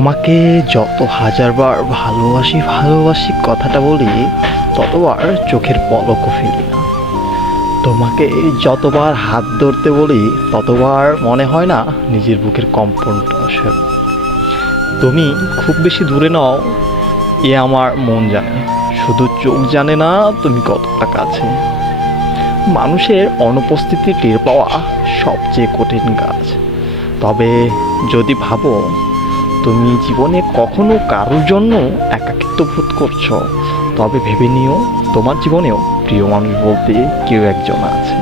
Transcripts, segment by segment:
তোমাকে যত হাজারবার ভালোবাসি ভালোবাসি কথাটা বলি, ততবার চোখের পলকও ফেলি না। তোমাকে যতবার হাত ধরতে বলি, ততবার মনে হয় না নিজের বুকের কম্পনটা আসে তুমি খুব বেশি দূরে নাও, এ আমার মন জানে। শুধু চোখ জানে না তুমি কতটা কাছে। মানুষের অনুপস্থিতি টের পাওয়া সবচেয়ে কঠিন কাজ। তবে যদি ভাবো তুমি জীবনে কখনো কারোর জন্য একাকিত্ব বোধ করছ? তবে ভেবে নিও, তোমার জীবনেও প্রিয় মানুষ বলতে কেউ একজন আছে।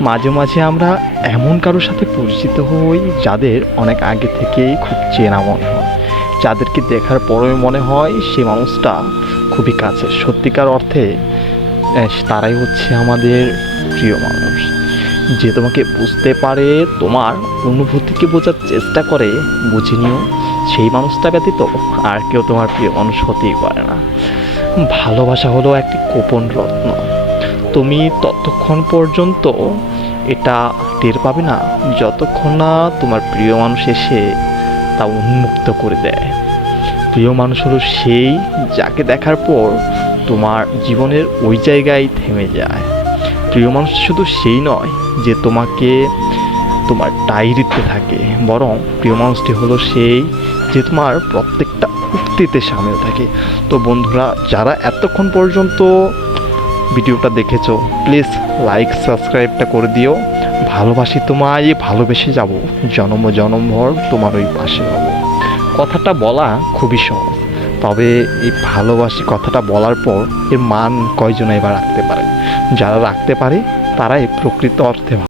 মাঝে মাঝে আমরা এমন কারোর সাথে পরিচিত হই যাদের অনেক আগে থেকেই খুব চেনা মনে হয়। যাদেরকে দেখার পরে মনে হয় সে মানুষটা খুবই কাছে। সত্যিকার অর্থে তারাই হচ্ছে আমাদের প্রিয় মানুষ। যে তোমাকে বুঝতে পারে, তোমার অনুভূতিকে বোঝার চেষ্টা করে, বুঝে নিও। সেই মানুষটা ব্যতীত আর কেউ তোমার প্রিয় মানুষ হতেই পারে না। ভালোবাসা হলো একটি গোপন রত্ন। তুমি ততক্ষণ পর্যন্ত এটা টের পাবে না, যতক্ষণ না তোমার প্রিয় মানুষ এসে তা উন্মুক্ত করে দেয়। প্রিয় মানুষ হলো সেই যাকে দেখার পর তোমার জীবনের ওই জায়গায় থেমে যায়। প্রিয় মানুষ শুধু সেই নয় যে তোমাকে তোমার ডায়েরিতে থাকে। বরং প্রিয় মানুষটি হলো সেই যে তোমার প্রত্যেকটা উক্তিতে সামিল থাকে। তো বন্ধুরা, যারা এতক্ষণ পর্যন্ত ভিডিওটা দেখেছ প্লিজ লাইক সাবস্ক্রাইবটা করে দিও। ভালোবাসি তোমায়, ভালোবেসে যাব। জনম জনমভর তোমার ওই পাশে হব। কথাটা বলা খুবই সহজ। তবে এই ভালোবাসি কথাটা বলার পর এর মান কয়জনাই এবার রাখতে পারে? যারা রাখতে পারে, তারাই প্রকৃত অর্থে